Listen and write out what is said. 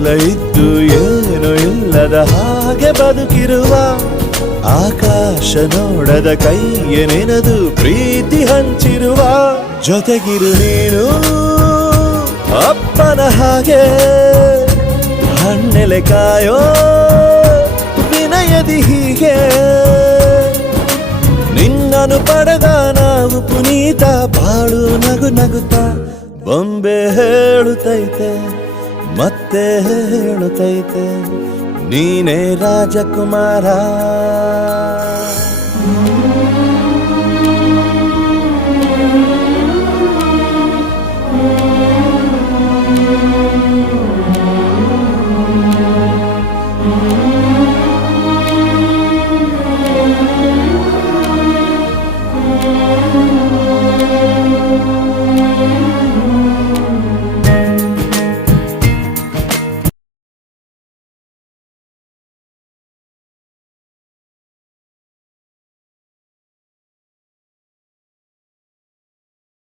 ಎಲ್ಲ ಇದ್ದು ಏನು ಇಲ್ಲದ ಹಾಗೆ ಬದುಕಿರುವ ಆಕಾಶ ನೋಡದ ಕೈಯ ನೆನೆದು ಪ್ರೀತಿ ಹಂಚಿರುವ ಜೊತೆಗಿರು ನೀನು ಅಪ್ಪನ ಹಾಗೆ ಹಣ್ಣೆಲೆ ಕಾಯೋ ವಿನಯದಿ ಹೀಗೆ ನಿನ್ನನು ಪಡೆದ ನಾವು ಪುನೀತ ಬಾಳು ನಗು ನಗುತ್ತಾ ಬೊಂಬೆ ಹೇಳುತ್ತೈತೆ ಮತ್ತೆ ಹೇಳುತ್ತೈತೆ ನೀನೇ ರಾಜಕುಮಾರ.